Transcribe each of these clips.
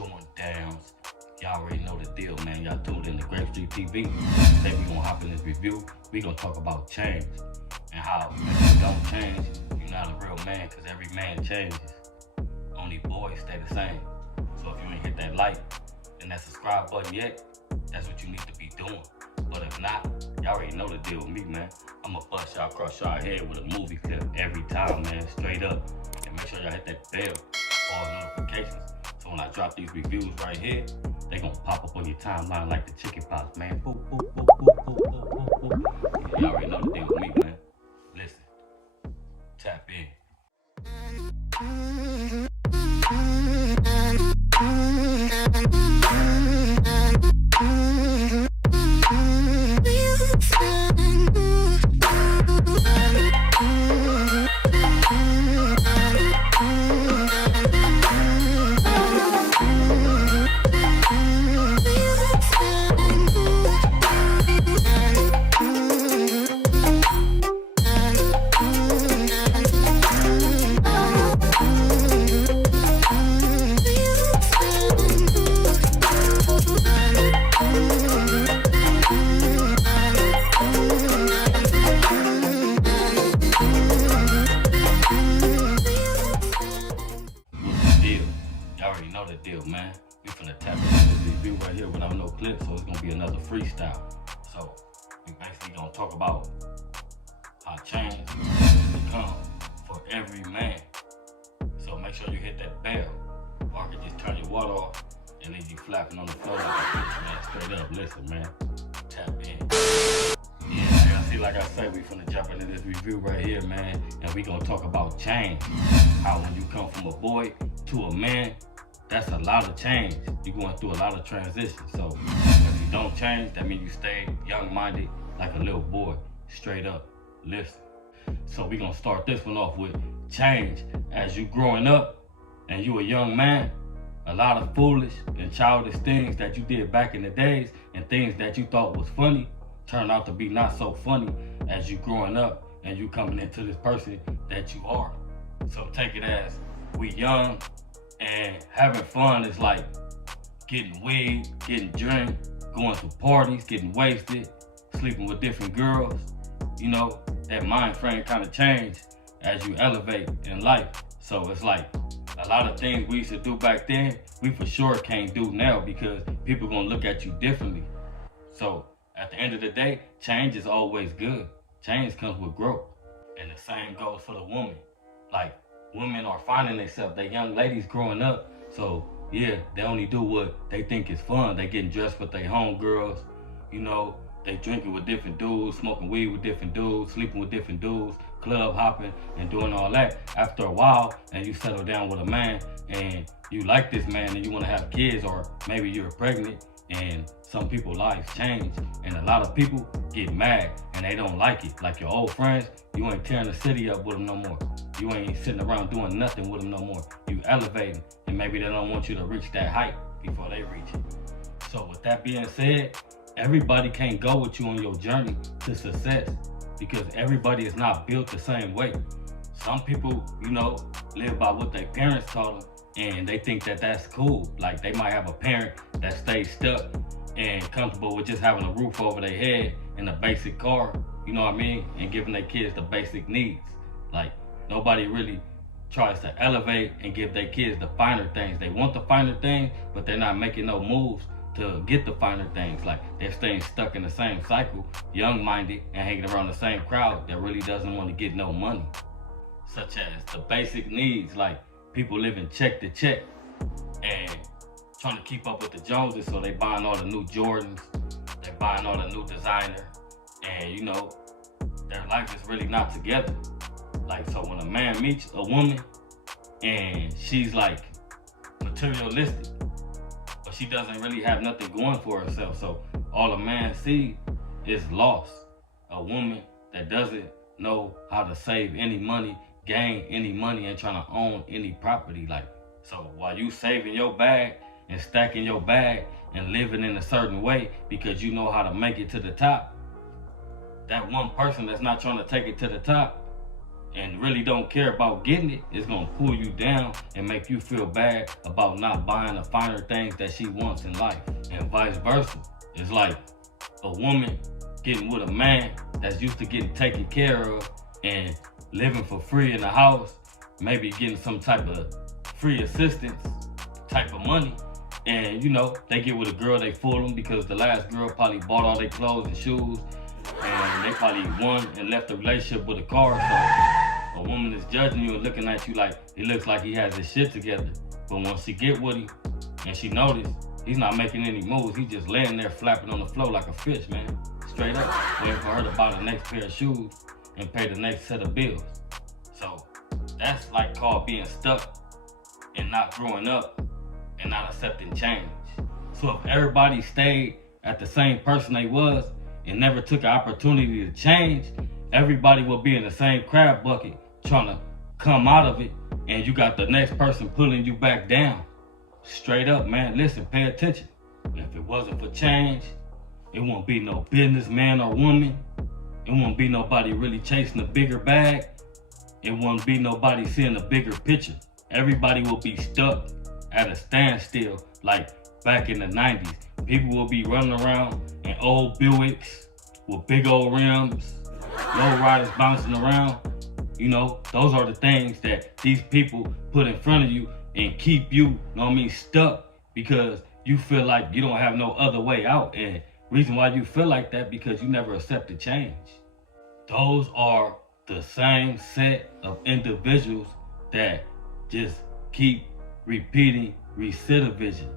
Showing downs. Y'all already know the deal, man. Y'all tuned in to Grape Street TV. Today we gonna hop in this review. We gonna talk about change and how if you don't change, you're not a real man, because every man changes. Only boys stay the same. So if you ain't hit that like and that subscribe button yet, that's what you need to be doing. But if not, y'all already know the deal with me, man. I'ma bust y'all across y'all head with a movie clip every time, man, straight up. And make sure y'all hit that bell for all notifications. So when I drop these reviews right here, they gonna pop up on your timeline like the chicken pox, man. Boop, boop, boop, boop, boop, boop, boop, boop. Yeah, y'all already know the deal with me, man. Listen, tap in. The deal, man. We finna tap into this review right here without no clip, so it's gonna be another freestyle. So we basically gonna talk about how change come for every man. So make sure you hit that bell, or I can just turn your water off and leave you flapping on the floor like a bitch, man. Straight up, listen, man. Tap in. Yeah, see, like I said, we finna jump into this review right here, man, and we gonna talk about change. How when you come from a boy to a man, that's a lot of change. You're going through a lot of transition. So if you don't change, that means you stay young-minded like a little boy. Straight up, listen. So we're gonna start this one off with change. As you growing up and you a young man, a lot of foolish and childish things that you did back in the days and things that you thought was funny turn out to be not so funny as you growing up and you coming into this person that you are. So take it as we young, and having fun is like getting weed, getting drink, going to parties, getting wasted, sleeping with different girls. You know, that mind frame kind of change as you elevate in life. So it's like a lot of things we used to do back then, we for sure can't do now because people gonna look at you differently. So at the end of the day, change is always good. Change comes with growth. And the same goes for the woman. Like, women are finding themselves, they young ladies growing up, so yeah, they only do what they think is fun. They getting dressed with their homegirls, you know, they drinking with different dudes, smoking weed with different dudes, sleeping with different dudes, club hopping and doing all that. After a while, and you settle down with a man and you like this man and you want to have kids, or maybe you're pregnant, and some people's lives change, and a lot of people get mad and they don't like it. Like your old friends, you ain't tearing the city up with them no more. You ain't sitting around doing nothing with them no more. You elevating, and maybe they don't want you to reach that height before they reach it. So with that being said, everybody can't go with you on your journey to success because everybody is not built the same way. Some people, you know, live by what their parents taught them, and they think that that's cool. Like they might have a parent that stays stuck and comfortable with just having a roof over their head and a basic car, you know what I mean? And giving their kids the basic needs. Like nobody really tries to elevate and give their kids the finer things. They want the finer things, but they're not making no moves to get the finer things. Like they're staying stuck in the same cycle, young-minded and hanging around the same crowd that really doesn't want to get no money. Such as the basic needs, like people living check to check and trying to keep up with the Joneses, so they buying all the new Jordans, they buying all the new designer, and you know, their life is really not together. Like, so when a man meets a woman and she's like materialistic, but she doesn't really have nothing going for herself, so all a man sees is loss. A woman that doesn't know how to save any money, gain any money, and trying to own any property. Like, so while you saving your bag and stacking your bag and living in a certain way because you know how to make it to the top, that one person that's not trying to take it to the top and really don't care about getting it, it's gonna pull you down and make you feel bad about not buying the finer things that she wants in life. And vice versa. It's like a woman getting with a man that's used to getting taken care of and living for free in the house, maybe getting some type of free assistance type of money. And they get with a girl, they fool them because the last girl probably bought all their clothes and shoes, and they probably won and left the relationship with a car. So a woman is judging you and looking at you like he looks like he has his shit together. But once she get with him and she noticed he's not making any moves, he just laying there flapping on the floor like a fish, man. Straight up, waiting for her to buy the next pair of shoes and pay the next set of bills. So that's like called being stuck and not growing up and not accepting change. So if everybody stayed at the same person they was and never took an opportunity to change, everybody will be in the same crab bucket trying to come out of it, and you got the next person pulling you back down. Straight up, man. Listen, pay attention. If it wasn't for change, it won't be no businessman or woman. It won't be nobody really chasing a bigger bag. It won't be nobody seeing a bigger picture. Everybody will be stuck at a standstill like back in the 90s. People will be running around in old Buicks with big old rims, low riders bouncing around. Those are the things that these people put in front of you and keep you, stuck because you feel like you don't have no other way out. And reason why you feel like that because you never accepted change. Those are the same set of individuals that just keep repeating recidivism.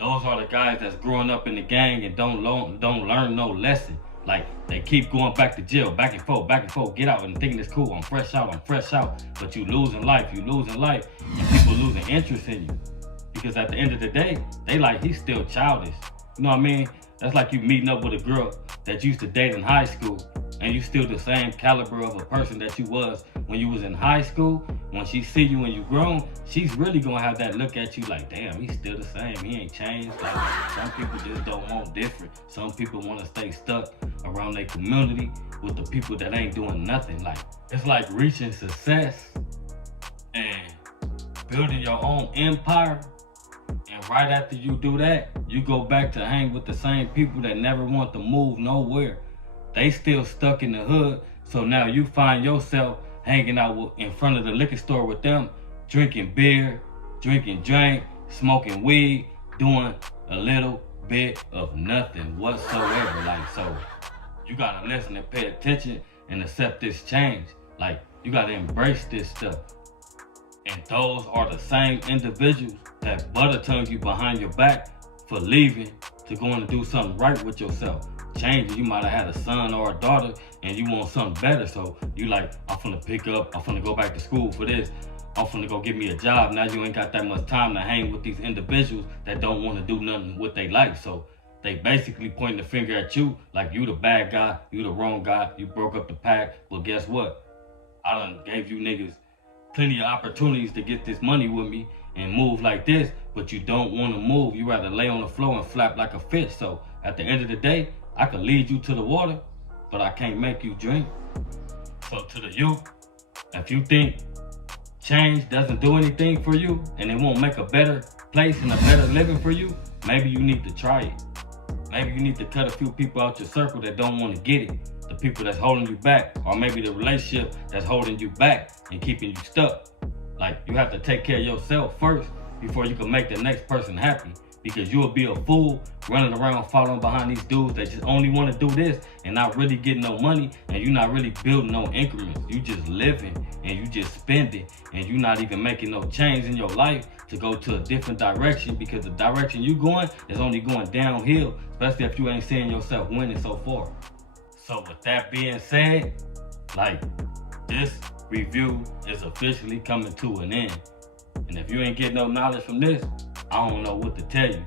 Those are the guys that's growing up in the gang and don't learn no lesson. Like they keep going back to jail, back and forth, get out and thinking it's cool. I'm fresh out. But you losing life, and people losing interest in you. Because at the end of the day, they like he's still childish. You know what I mean? That's like you meeting up with a girl that you used to date in high school, and you still the same caliber of a person that you was when you was in high school. When she see you when you grown, she's really gonna have that look at you like, damn, he's still the same. He ain't changed. Like some people just don't want different. Some people want to stay stuck around their community with the people that ain't doing nothing. Like it's like reaching success and building your own empire. And right after you do that, you go back to hang with the same people that never want to move nowhere. They still stuck in the hood, so now you find yourself hanging out in front of the liquor store with them, drinking beer, drinking drink, smoking weed, doing a little bit of nothing whatsoever. Like, so you gotta listen and pay attention and accept this change. Like, you gotta embrace this stuff. And those are the same individuals that butter tongue you behind your back for leaving to go and do something right with yourself. Change, you might have had a son or a daughter and you want something better, so you like, I'm finna pick up, I'm finna go back to school for this, I'm finna go get me a job. Now you ain't got that much time to hang with these individuals that don't want to do nothing with their life. So they basically pointing the finger at you like you the bad guy, you the wrong guy, you broke up the pack. Well, guess what? I done gave you niggas plenty of opportunities to get this money with me and move like this, but you don't want to move. You rather lay on the floor and flap like a fish. So at the end of the day, I can lead you to the water, but I can't make you drink. So to the youth, if you think change doesn't do anything for you and it won't make a better place and a better living for you, maybe you need to try it. Maybe you need to cut a few people out your circle that don't want to get it. The people that's holding you back, or maybe the relationship that's holding you back and keeping you stuck. Like, you have to take care of yourself first before you can make the next person happy. Because you'll be a fool running around following behind these dudes that just only want to do this and not really getting no money, and you're not really building no increments. You just living and you just spending, and you're not even making no change in your life to go to a different direction, because the direction you going is only going downhill, especially if you ain't seeing yourself winning so far. So with that being said, like, this review is officially coming to an end. And if you ain't getting no knowledge from this, I don't know what to tell you.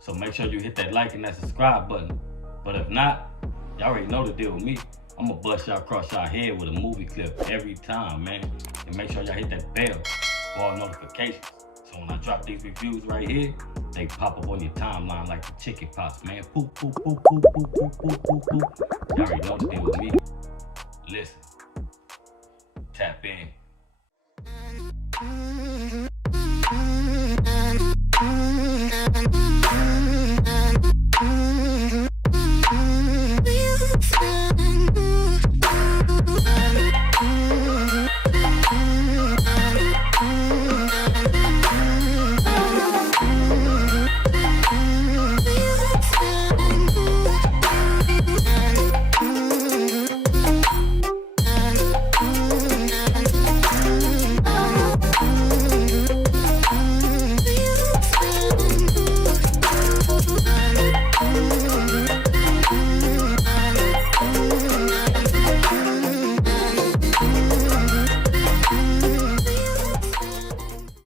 So make sure you hit that like and that subscribe button. But if not, y'all already know the deal with me. I'm gonna bust y'all across y'all head with a movie clip every time, man. And make sure y'all hit that bell for all notifications. So when I drop these reviews right here, they pop up on your timeline like the chicken pops, man. Poop, poop, poop, poop, poop, poop, poop, poop, poop. Y'all already know the deal with me. Listen, tap in.